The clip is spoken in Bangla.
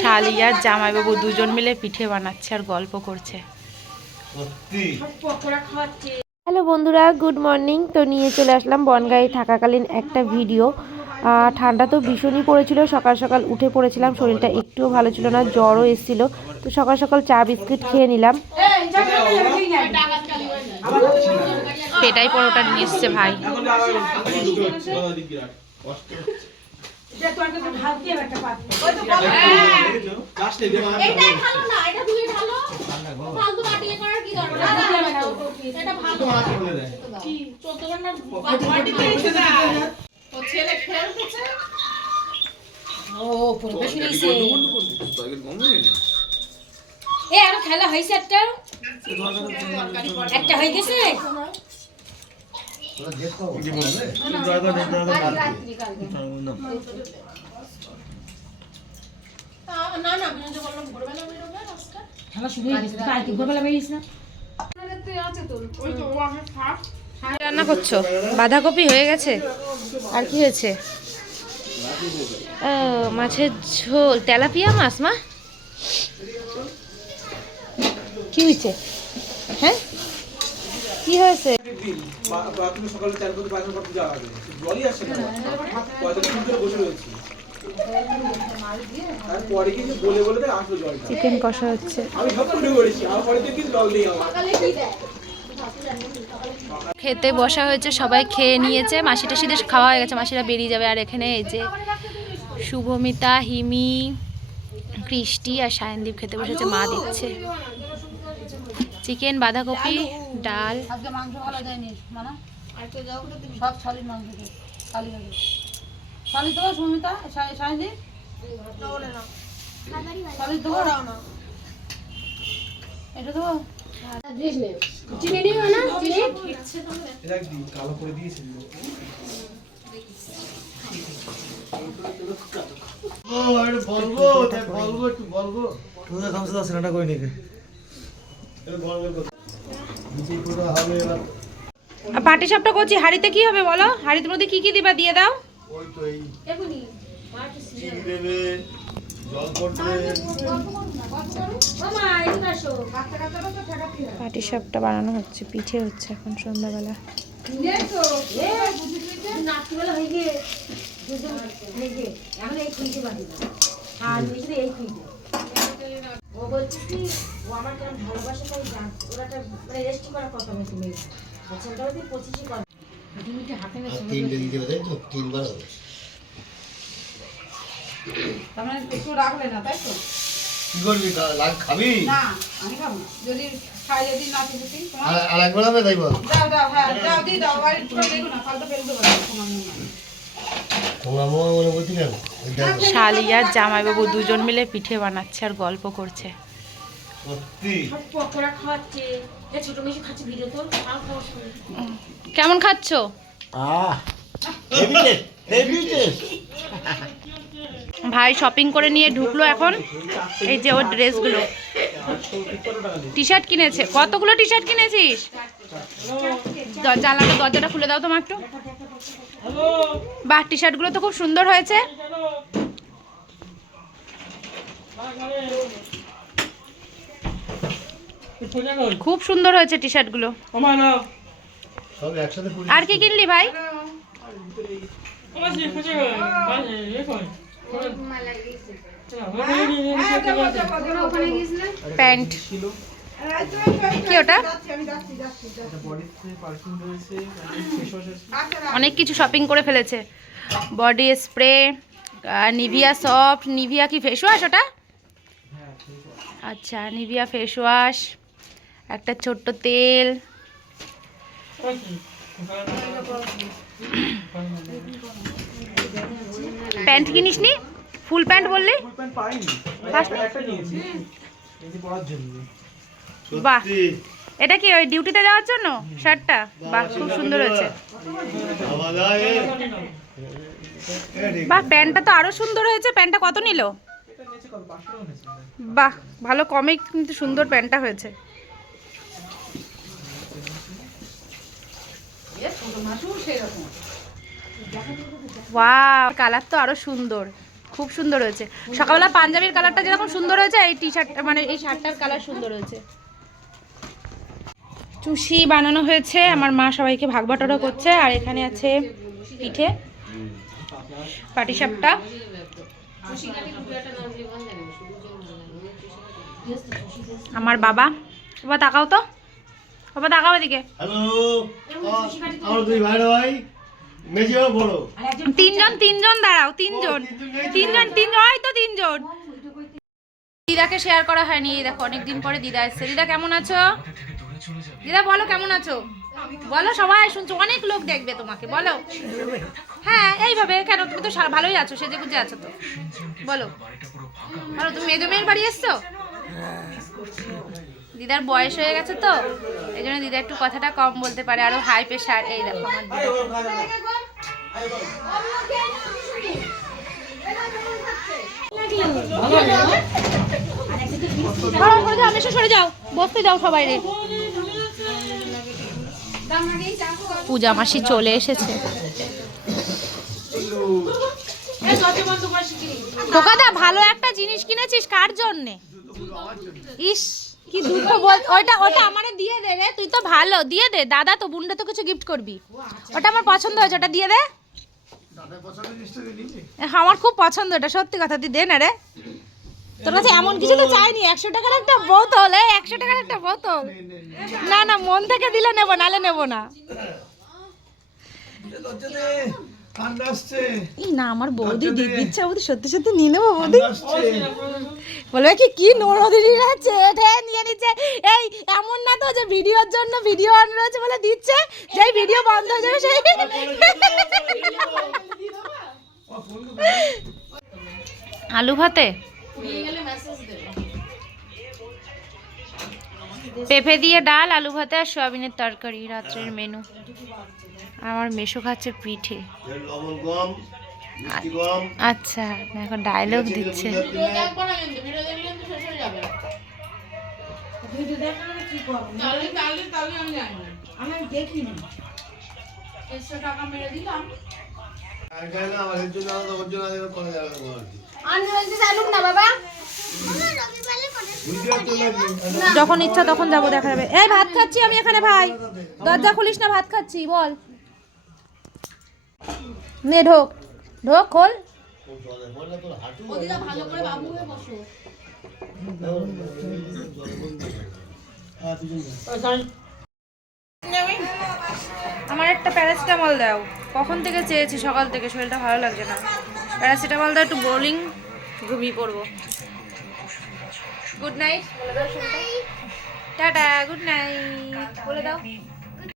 শালি আর জামাইবাবু দুজন মিলে পিঠে বানাচ্ছে আর গল্প করছে। হ্যালো বন্ধুরা, গুড মর্নিং। তো নিয়ে চলে আসলাম বনগাঁয়ে থাকাকালীন একটা ভিডিও। ঠান্ডা তো ভীষণই পড়েছিল, সকাল সকাল উঠে পড়েছিলাম, শরীরটা একটুও ভালো ছিল না, জ্বরও এসেছিল। তো সকাল সকাল চা বিস্কিট খেয়ে নিলাম। পেটাই পরোটা নিয়ে এসছে ভাই। খেলা হয়েছে একটা হয়ে গেছে। রান্না করছো? বাঁধাকপি হয়ে গেছে, আর কি হয়েছে? মাছের ঝোল, তেলাপিয়া মাছ। মা কি হয়েছে? হ্যাঁ কি হয়েছে? চিকেন কষা হচ্ছে। খেতে বসা হয়েছে, সবাই খেয়ে নিয়েছে, মাসি টাসিদের খাওয়া হয়ে গেছে, মাসিরা বেরিয়ে যাবে। আর এখানে এই যে শুভমিতা, হিমি, কৃষ্টি আর সায়নদীপ খেতে বসেছে, মা দিচ্ছে। চিকেন, বাঁধাকপি, ডাল। পাটি সাপটা করছি। হাড়িতে কি হবে বলো? হাড়ির মধ্যে কি কি দিবা দিয়ে দাও। পাটি সাপটা বানানো হচ্ছে, পিঠে হচ্ছে এখন সন্ধ্যাবেলা। শালি আর জামাইবাবু দুজন মিলে পিঠে বানাচ্ছে আর গল্প করছে। কেমন খাচ্ছ? ভাই শপিং করে নিয়ে ঢুকলো এখন। এই যে ওর ড্রেসগুলো, টি শার্ট কিনেছে। কতগুলো টি শার্ট কিনেছিস? জানলাটা দরজাটা খুলে দাও তোমার একটু। বাহ, টি শার্টগুলো তো খুব সুন্দর হয়েছে। খুব সুন্দর হয়েছে টি শার্টগুলো। আর কি কিনলি ভাই? প্যান্ট। কি ওটা? অনেক কিছু শপিং করে ফেলেছে। Body spray, Nivea soft, Nivea কি ফেস ওয়াশ ওটা? আচ্ছা, নিভিয়া ফেস ওয়াশ, একটা ছোট্ট তেল। প্যান্ট কিনিস নি? ফুল প্যান্ট বললি? বাহ, এটা কি ওই ডিউটিতে যাওয়ার জন্য শার্টটা? বাহ, খুব সুন্দর হয়েছে। বাহ, প্যান্টটা তো আরো সুন্দর হয়েছে। প্যান্টটা কত নিল? বাহ, ভালো কমে কিন্তু সুন্দর প্যান্টটা হয়েছে। ওয়াও, কালার তো আরো সুন্দর। খুব সুন্দর হয়েছে। সকালবেলা পাঞ্জাবির কালারটা যেরকম সুন্দর হয়েছে, এই টি শার্ট মানে এই শার্টটার কালার সুন্দর হয়েছে। চুষি বানানো হয়েছে, আমার মা সবাইকে ভাগ বাটোয়ারা করছে। আর এখানে আছে পিঠে, পাটিসাপটা। আমার বাবা, বাবা তাকাও তো, বাবা তাকাও এদিকে। তিনজন দাঁড়াও, তিনজন ওই তো তিনজন। দিদাকে শেয়ার করা হয়নি, এই দেখো অনেকদিন পরে দিদা এসছে। দিদা কেমন আছো? দিদা বলো কেমন আছো, বলো, সবাই শুনছো, অনেক লোক দেখবে তোমাকে, বলো। হ্যাঁ এইভাবে কেন, তুমি তো ভালোই আছো, সেজে গুজে আছো তো, বলো বলো। তুমি মেজো মেয়ের বাড়ি এসছো? দিদার বয়স হয়ে গেছে তো, এই জন্য দিদা একটু কথাটা কম বলতে পারে, আরো হাই প্রেশার। এই দেখো আমার দিদা। সরে যাও, বসতে যাও সবাই রে। পূজা মাসি চলে এসেছে। খোকাদা ভালো একটা জিনিস কিনেছিস, কার জন্যে? ইস কি দুঃখ বল, ওটা আমারে দিয়ে দে রে, তুই তো ভালো, দিয়ে দে। দাদা তো বুনটা তো কিছু গিফট করবি, ওটা আমার পছন্দ হয়েছে, ওটা দিয়ে দে। আমার খুব পছন্দ, এটা সত্যি কথা, তুই দে না রে। তোর কাছে এমন কিছু তো চাইনি, 100 টাকার একটা বোতল, 100 টাকার একটা বোতল। না না, মন থেকে দিলে নেবো, নালে নেবো না। এই না, আমার বৌদি দিচ্ছে, বৌদি সত্যি সত্যি নিয়ে নেবো। বৌদি বলবে কি নরদি আছে, এটা নিয়ে নিচ্ছে। এই এমন না তো যে ভিডিওর জন্য ভিডিও অন রয়েছে বলে দিচ্ছে, যেই ভিডিও বন্ধ হয়ে যাবে সেই। আলু ভাতে পেঁপে দিয়ে ডাল, আলু ভাতে আর সয়াবিনের তরকারি রাত্রের মেনু। আমার মেশো খাচ্ছে পিঠে। আচ্ছা এখন ডায়লগ দিচ্ছে। যখন ইচ্ছা তখন যাবো, দেখা যাবে। এই ভাত খাচ্ছি আমি এখানে, ভাই দরজা খুলিস না, ভাত খাচ্ছি, বল। নে ঢোক, ঢোক, খোল। আমার একটা প্যারাসিটামল দাও, কখন থেকে চেয়েছি, সকাল থেকে, শরীরটা ভালো লাগছে না। প্যারাসিটামল দাও, একটু বোলিং, ঘুমিয়ে পড়বো। গুড নাইট বলে দাও, টাটা, গুড নাইট বলে দাও।